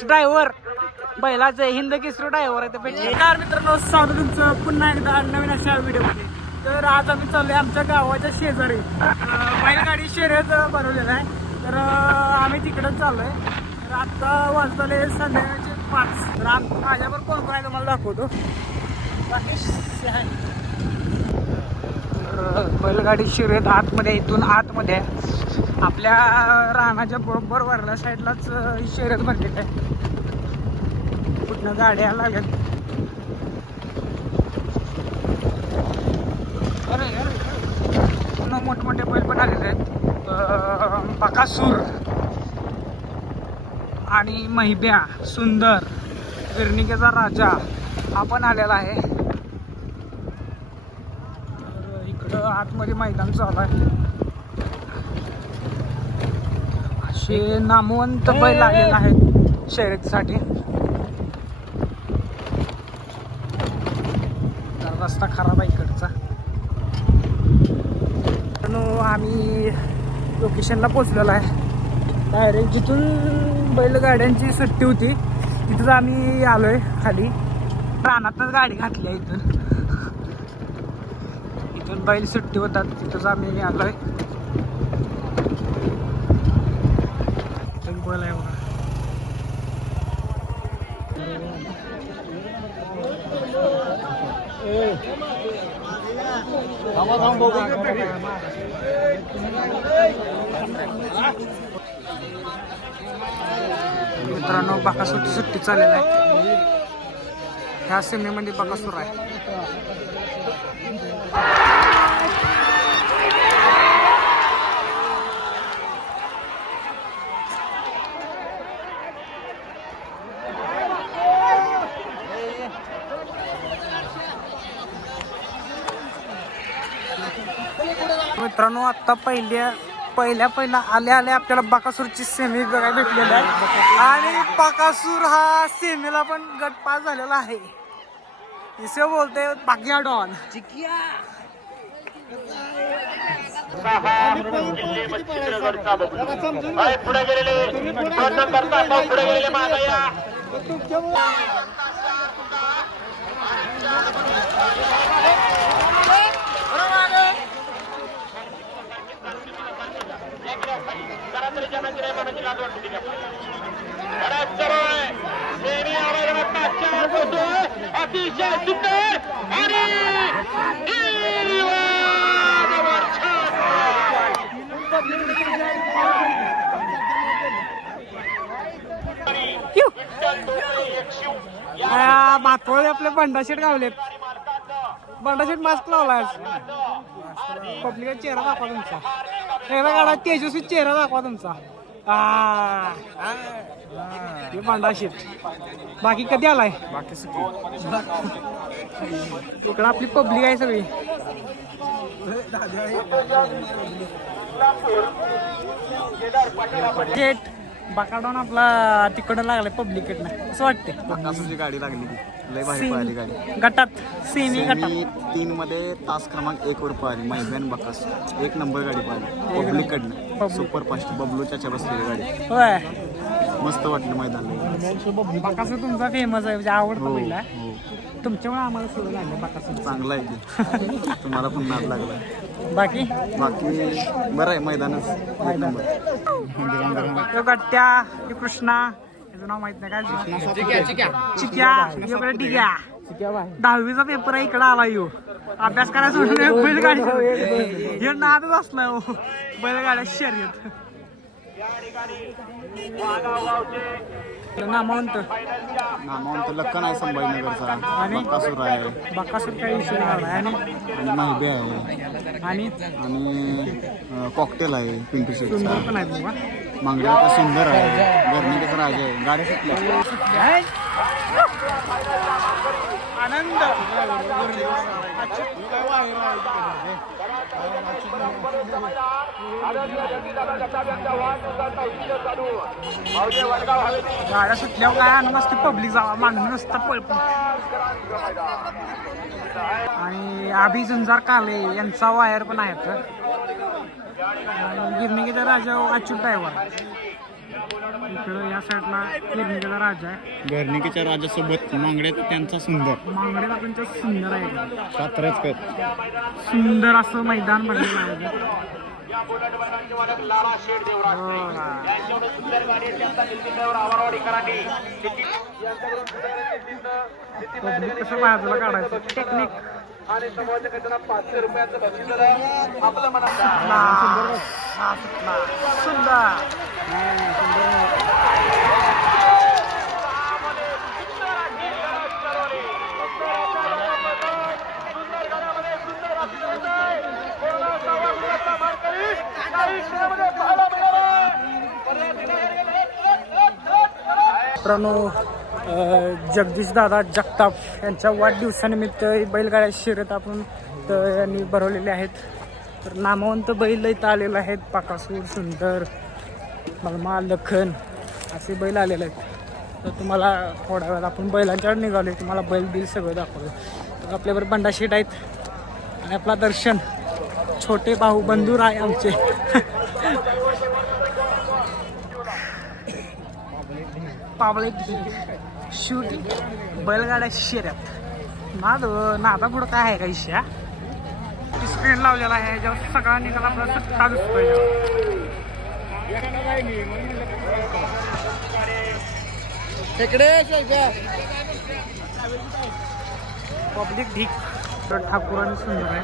प्रकाश driver. बैलाचं हिंद केसरी driver आहे ते कार मित्रांनो स्वागत तुमचं पुन्हा एकदा नवीन अशा व्हिडिओमध्ये. तर आज आम्ही चाललोय आमच्या गावाच्या शेजारी. बैलगाडी शर्यत बनवलेलं आहे. तर आम्ही तिकडं चाललोय. तर आत्ता वाजताले संध्याकाळचे पाच. तर आम माझ्यावर कोण कोण आहे तुम्हाला दाखवतो. बाकी बैलगाडी शिरत आतमध्ये इथून आतमध्ये. आहे. आपल्या रानाच्या बरोबर वरल्या साईडलाच शिरत ही आहे. कुठनं गाड्या लागत न मोठमोठे बैल पण आलेले आहेत. बकासूर आणि महिब्या सुंदर गिरणिकेचा राजा हा पण आलेला आहे तर इकडं आतमध्ये मैदान चालू आहे. असे नामवंत बैल आलेले आहेत शर्यतीसाठी. रस्ता खराब आहे इकडचा. मित्रांनो, आम्ही लोकेशनला पोचलेलो आहे. डायरेक्ट जिथून बैलगाड्यांची सुट्टी होती तिथंच आम्ही आलोय खाली. रानातच गाडी घातली आहे इथून. इथून बैल सुट्टी होतात तिथंच आम्ही आलो बैल आहे बघा. मित्रांनो बकासूरची सुट्टी चालेल आहे. ह्या सिनेमध्ये बकासूर आहे. मित्रांनो आता पहिल्या पहिल्या पहिला आल्या आल्या आपल्याला बकासूरची सेमी बघायला भेटलेली आहे. आणि बकासूर हा सेमीला पण गट पास झालेला आहे. इसे बोलते बागिया डॉन पुढे गेलेले. पुढे गेलेले. मागया सरासरीच्या चार अतिशय सुंदर आणि माथोळे आपले बंडाशेट गावलेत बंडाशेट मास्क लावला पब्लिक चेहरा दाखवा तुमचा. काढा तेजस्वी चेहरा दाखवा तुमचा. आ. बंडाशेट बाकी कधी आलाय? इकडं आपली पब्लिक आहे सगळी. जेट बकाडून आपला तिकडं लागलाय पब्लिकेटनं असं वाटते कासूची गाडी लागली. लय भारी पळाली गाडी. गटात. सेमी गटात. सेमी तीन मध्ये तास क्रमांक एक वर पळाली. मैदान बकास एक नंबर गाडी पळाली. पब्लिक कडनं सुपर फास्ट बबलू चाच्या बसलेली गाडी. होय. मस्त वाटलं मैदान बकासूर तुमचा फेमस आहे म्हणजे आवडतो हो पहिला हो. तुमच्यामुळे आम्हाला सोडून लागलं बकासूर चांगला आहे की तुम्हाला पण नाद लागला. बाकी? बाकी बरं आहे मैदानच. एक नंबर. तो गट्ट्या कृष्णा नाव माहीत नाही काय चिक्या इकडे डिग्या. दहावीचा पेपर आहे इकडे आला यो. अभ्यास करायला सोडून बैलगाडी. हे नादच असला हो. बैलगाड्या शर्यत. नामवंत नामावंत लक्कन आहे संभाजीनगरचा. बकासूर आहे. बकासूर काही विषय आणि? आणि माहिबे आहे. आणि? आणि कॉकटेल आहे पिंटू शेटचा सुंदर पण आहेत बघा मांगड्याचा सुंदर आहे. गर्णिकेचा राजा आहे. गाड्या सुटल्या आहे. आनंद. गाड्या सुटल्यावर काय आनंद असते? पब्लिक जावा. मागणी नुसता पळप आणि अभि झुंजार काले यांचा वायर पण आहे तर. आणि गिरणीचा राजा अच्युत ड्रायव्हर इकडं या साईडला किरमिकेला राजा आहे. घरणिकीच्या राजासोबत मांगड्याचा त्यांचा सुंदर. मांगडेला पण ते सुंदर आहे. कात्रच कर. सुंदर असं मैदान बनलेलं आहे. बुलेट बैलांचे मालक लाला शेठ देवराज. यांच्याकडे सुंदर गाडी त्यांचा नितीनवर आवारवाडीकरांनी टेक्निक आणि समोरच्या त्यांना पाचशे रुपयाचं बक्षीस दिलं आपलं मनात सुंदर. मित्रांनो जगदीशदादा जगदीश दादा जगताप यांच्या वाढदिवसानिमित्त ही बैलगाड्या शर्यत आपण तर यांनी भरवलेले आहेत. तर नामवंत बैल इथं आलेले आहेत. पाकासूर सुंदर मलमा लखन असे बैल आलेले आहेत. तर तुम्हाला थोड्या वेळात आपण बैलांच्यावर निघालो तुम्हाला बैल बिल सगळं दाखवलं तर आपल्यावर बंडाशीट आहेत आणि आपला दर्शन. छोटे भाऊ बंधूर आहे आमचे. शूटिंग बैलगाड्या शर्यत. नाद नादा पुढं काय आहे का इशा स्क्रीन लावलेला आहे जेव्हा सगळा निघाला आपला सत्ता दिसतोय पब्लिक ढीक. तर ठाकूर आणि सुंदर आहे.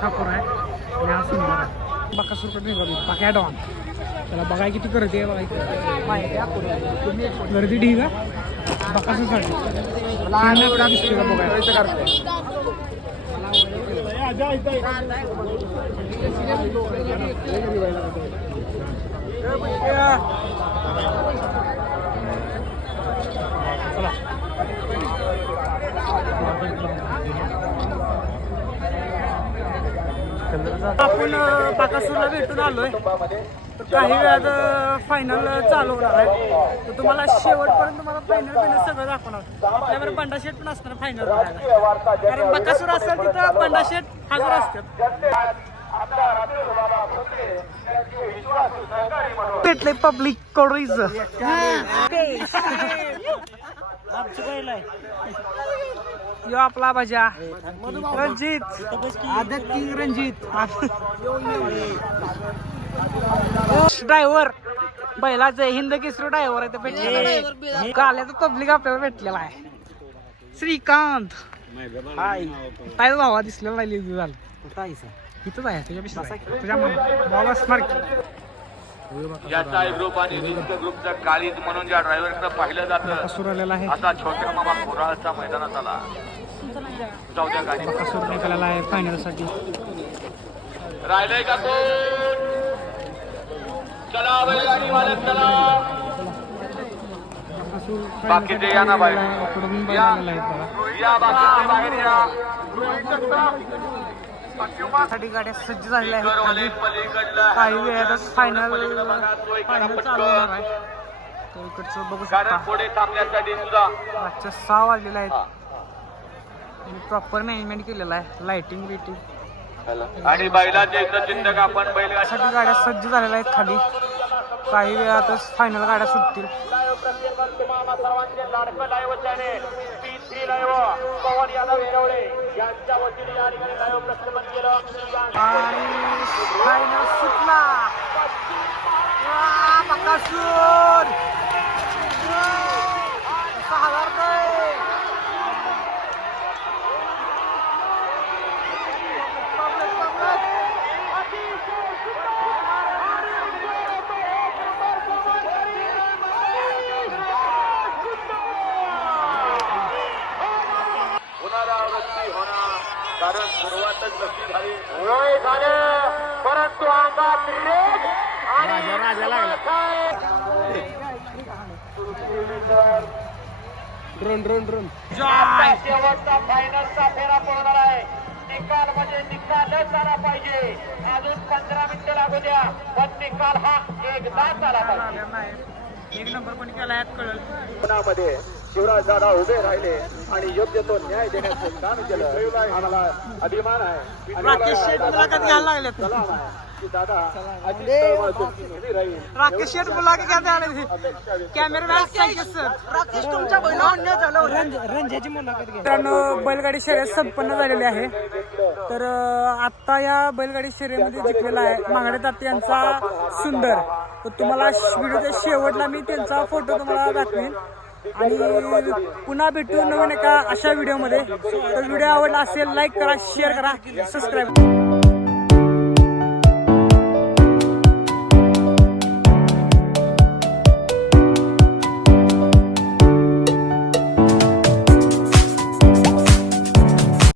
ठाकूर आहे आणि हा सुंदर आहे बकासूरकडे निघालो बाकी डॉन त्याला बघाय किती गर्दी आहे बघायची गर्दी ढीक आहे बकासूरसाठी लहान आपला दिसतोय का बघायला आपण बाकासूरला भेटून आलोय. तर काही वेळात फायनल चालू होणार आहे. तर तुम्हाला शेवटपर्यंत तुम्हाला फायनल बिनल सगळं दाखवणार. आपल्यावर बंडाशेट पण असणार फायनल कारण बकासूर असेल तिथं बंडाशेट हजर असतात. भेटले पब्लिक कडूच यो आपला भजा. रणजित आदत्ती रणजित ड्रायव्हर. बैलाचं हिंद केसरी ड्रायव्हर आहे ते भेटलेला काल्याचं पब्लिक आपल्याला भेटलेला आहे. श्रीकांत. हाय. काय भावा दिसलेला नाही लिहिलं झालं. इथंच आहे तुझ्या तुझ्या बॉल असणार की. याचा ग्रुप आणि रिक्त ग्रुपचा काळीज म्हणून ज्या ड्रायव्हरकडे पाहिलं जातं बकासूर आलेला आहे. असा छोट्या मामा कोराळचा मैदानात आला. चौथ्या गाडी. बकासूर निघालेला आहे फायनलसाठी राहिलंय का कोण चला बैलगाडी मालक चला. बकासूर बाकीचे या ना बाहेर. या. या या साठी गाड्या सज्ज झालेल्या आहेत. काही वेळातच फायनल पलीकडला बघा, तो एकाला फायनल चालू होणार पटकन. आहे. तर इकडचं बघू शकता. पुढे थांबण्यासाठी सुद्धा. सहा वाजलेले आहेत. प्रॉपर मॅनेजमेंट केलेलं आहे. लाइटिंग बिटिंग आणि बैलाचे चिंतक आपण बैलसाठी गाड्या सज्ज झालेल्या आहेत खाली. काही वेळातच फायनल गाड्या सुटतील. मामा सर्वांचे लाडकं कारण सुरुवातच तशी झाली. वय झालं. परंतु अंगात रेग आणि राजा लागला. ड्रोन ड्रोन ड्रोन आता शेवटचा फायनलचा फेरा पडणार आहे. निकाल म्हणजे निकालच झाला पाहिजे. अजून पंधरा मिनिटं लागू द्या. पण निकाल हा एकदाच आला पाहिजे. एक नंबर पण केला यात कळल. पुण्यामध्ये शिवराज दादा उभे राहिले आणि योग्य तो न्याय देण्याचं काम केलं. आम्हाला. अभिमान आहे. मुलाखत घ्यायला आहे राकेश शेठ बोला की काय झालं कॅमेरा सर. राकेश तुमच्या बहिणी झालं रंजाची मुलाखत मित्रांनो बैलगाडी शर्यत संपन्न झालेली आहे. तर अं, आत्ता या बैलगाडी शर्यतीमध्ये जिंकलेला आहे मांगडे तात्या यांचा सुंदर. तर तुम्हाला व्हिडिओच्या शेवटला मी त्यांचा फोटो तुम्हाला दाखवीन. आणि पुन्हा भेटू नवीन एका अशा व्हिडिओमध्ये तर व्हिडिओ आवडला असेल लाईक करा शेअर करा सबस्क्राईब